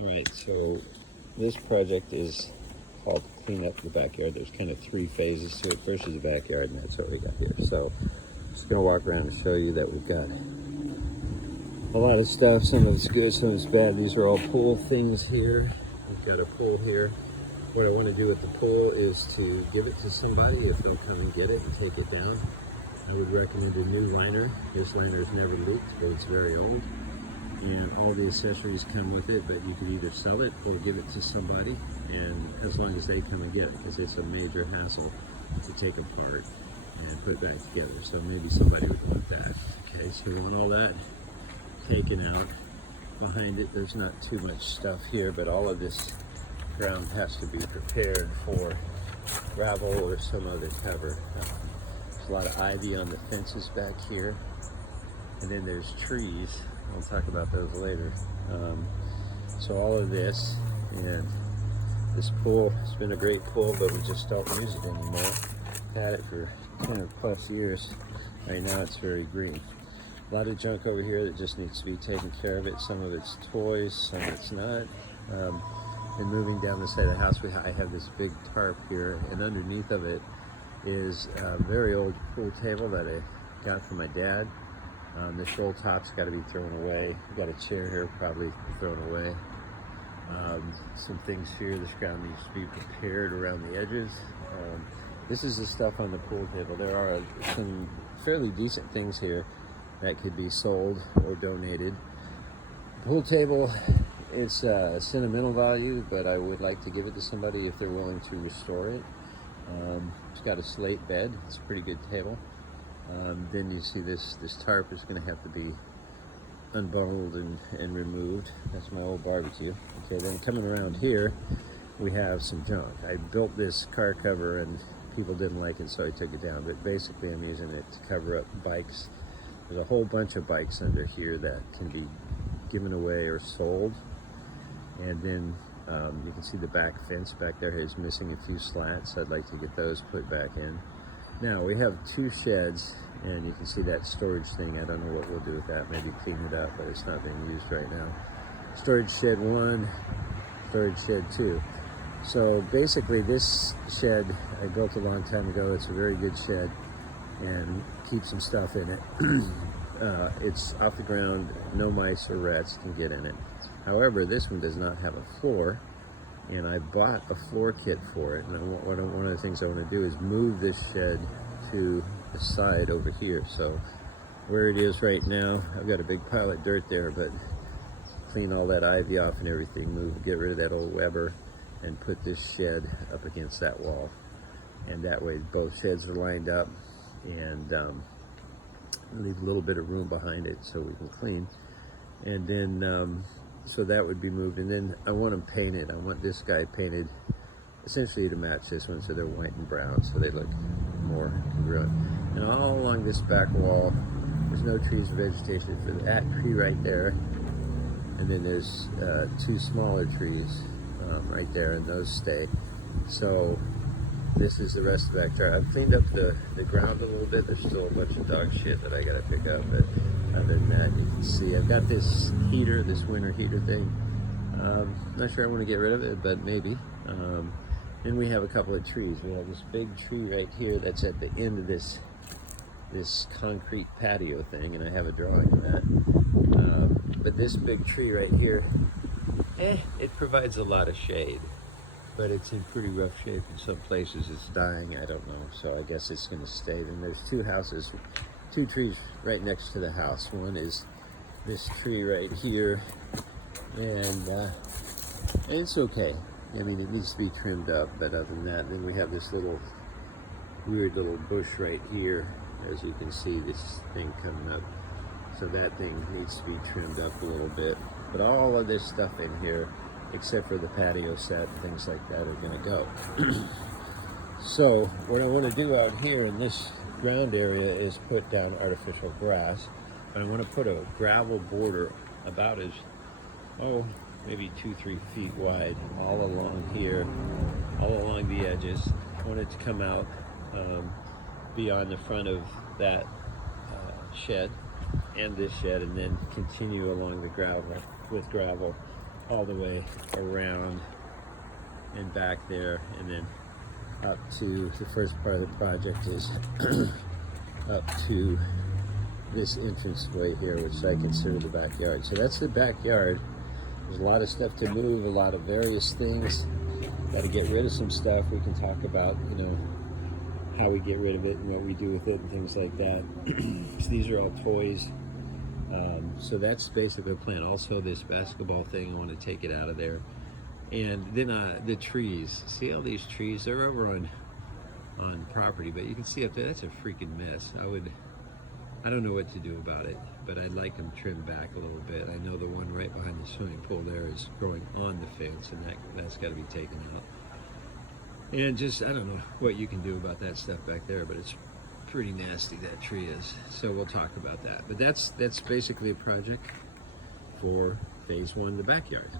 All right, so this project is called Clean Up the Backyard. There's kind of three phases to it. First is the backyard, and that's what we got here. So just gonna walk around and show you that we've got a lot of stuff. Some of it's good, some of it's bad. These are all pool things here. We've got a pool here. What I want to do with the pool is to give it to somebody if they'll come and get it and take it down. I would recommend a new liner. This liner's never leaked, but it's very old. And all the accessories come with it, but you could either sell it or give it to somebody, and as long as they come and get it, because it's a major hassle to take apart and put it back together. So maybe somebody would want that. Okay, so we want all that taken out. Behind it, there's not too much stuff here, but all of this ground has to be prepared for gravel or some other cover. There's a lot of ivy on the fences back here, and then there's trees. I'll talk about those later. So all of this, and this pool, it's been a great pool, but we just don't use it anymore. We've had it for 10 plus years. Right now it's very green. A lot of junk over here that just needs to be taken care of. Some of it's toys, some of it's not. And moving down the side of the house, I have this big tarp here, and underneath of it is a very old pool table that I got from my dad. This roll top's got to be thrown away. We've got a chair here, probably thrown away. Some things here, this ground needs to be prepared around the edges. This is the stuff on the pool table. There are some fairly decent things here that could be sold or donated. The pool table, it's a sentimental value, but I would like to give it to somebody if they're willing to restore it. It's got a slate bed. It's a pretty good table. Then you see this tarp is going to have to be unbundled and removed. That's my old barbecue. Okay, then coming around here, we have some junk. I built this car cover and people didn't like it, so I took it down. But basically I'm using it to cover up bikes. There's a whole bunch of bikes under here that can be given away or sold. And then you can see the back fence back there is missing a few slats. I'd like to get those put back in. Now we have two sheds, and you can see that storage thing. I don't know what we'll do with that. Maybe clean it up, but it's not being used right now. Storage shed 1, storage shed 2. So basically this shed I built a long time ago. It's a very good shed and keep some stuff in it. It's off the ground, no mice or rats can get in it. However, this one does not have a floor, and I bought a floor kit for it. And one of the things I want to do is move this shed to the side over here. So where it is right now, I've got a big pile of dirt there, but clean all that ivy off and everything, get rid of that old Weber, and put this shed up against that wall. And that way both sheds are lined up, and leave a little bit of room behind it so we can clean. And then so that would be moved, and then I want them painted. I want this guy painted essentially to match this one, so they're white and brown, so they look more congruent. And all along this back wall, there's no trees or vegetation for that tree right there, and then there's 2 smaller trees right there, and those stay. So this is the rest of the backyard. I've cleaned up the ground a little bit. There's still a bunch of dog shit that I gotta pick up, but other than that, you can see I've got this heater, this winter heater thing. Not sure I want to get rid of it, but maybe. Then we have a couple of trees. We have this big tree right here that's at the end of this concrete patio thing, and I have a drawing of that. But this big tree right here, it provides a lot of shade, but it's in pretty rough shape in some places. It's dying, I don't know, so I guess it's going to stay. Then there's 2 trees right next to the house. One is this tree right here, and it's okay. I mean, it needs to be trimmed up, but other than that, then we have this weird little bush right here. As you can see, this thing coming up. So that thing needs to be trimmed up a little bit. But all of this stuff in here, except for the patio set and things like that, are gonna go. So what I want to do out here in this ground area is put down artificial grass. And I want to put a gravel border about maybe 2-3 feet wide all along here, all along the edges. I want it to come out beyond the front of that shed and this shed, and then continue along the gravel with gravel all the way around and back there, and then up to the first part of the project is up to this entranceway here, which I consider the backyard. So that's the backyard. There's a lot of stuff to move, a lot of various things. Got to get rid of some stuff. We can talk about, you know, how we get rid of it and what we do with it and things like that. So these are all toys. So that's basically the plan. Also, this basketball thing, I want to take it out of there. And then the trees. See all these trees? They're over on property, but you can see up there, that's a freaking mess. I don't know what to do about it, but I'd like them trimmed back a little bit. I know the one right behind the swimming pool there is growing on the fence, and that's got to be taken out. And just, I don't know what you can do about that stuff back there, but it's pretty nasty, that tree is. So we'll talk about that. But that's basically a project for phase one, the backyard.